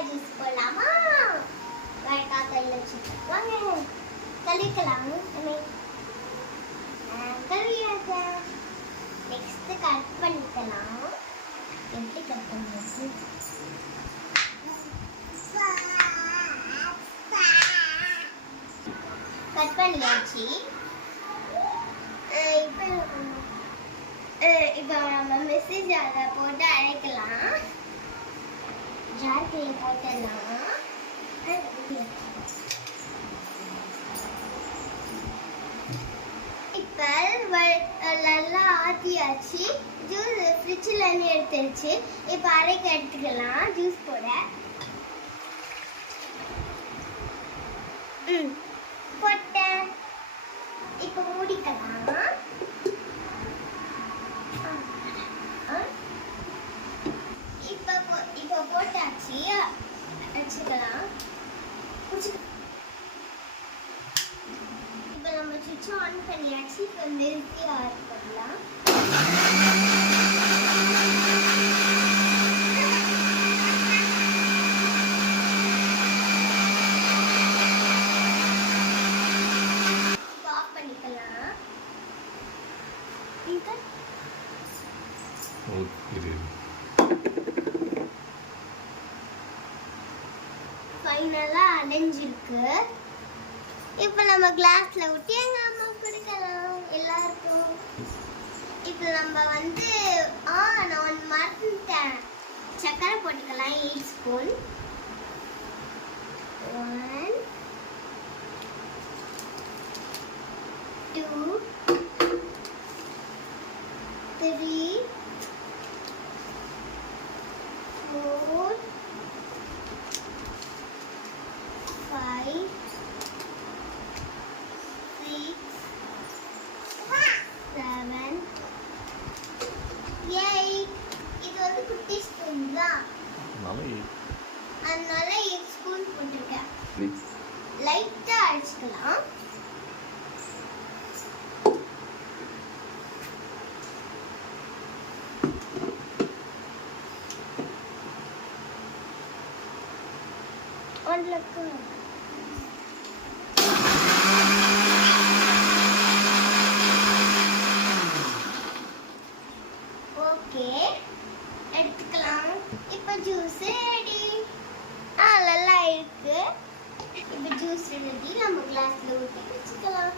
கத்திரிக்காய் ஜூஸ் போடலாமா? வேண்டாம், கையில் வச்சுட்டு வாங்க கழிக்கலாம். கழியாத நெக்ஸ்ட் கட் பண்ணிக்கலாம். எப்படி கட் பண்ணுறது? கட் பண்ணியாச்சு. இப்போ நம்ம மெசேஜ் அதை போட்டு அழைக்கலாம். ஜார்க்குள்ள போட்டலாம். இப்போ நல்லா ஆற்றியாச்சு. ஜூஸ் ஃப்ரிட்ஜில் இருந்து எடுத்துருச்சு. இப்போ அரைக்க எடுத்துக்கலாம் ஜூஸ் போட. போட்டேன். இப்போ மூடிக்கலாம். இப்போ போட்டாச்சு, வச்சுக்கலாம். இப்போ நம்ம சுவிட்ச் ஆன் பண்ணியாச்சு. இப்போ நிறுத்தி ஆன் பண்ணலாம். ஆஃப் பண்ணிக்கலாம். ஃபைனலா அடைஞ்சிருக்கு. இப்போ நம்ம கிளாஸ்ல ஊற்றி எங்க அம்மா கொடுக்கலாம் எல்லாருக்கும். இப்போ நம்ம நான் மறந்துட்டேன். சக்கரை போட்டுக்கலாம் 8 ஸ்பூன். 1 2 3 4 5 6 7 8. இது குட்டி ஸ்பூன் தான், அதனால 8 ஸ்பூன் போட்டிருக்கேன். லைட்டா அடிச்சுக்கலாம். ஓகே, எடுத்துக்கலாம். இப்போ ஜூஸ் ரெடி. நல்லா இருக்கு. இப்போ ஜூஸ் ரெடி. நம்ம கிளாஸ்ல ஊற்றி வச்சுக்கலாம்.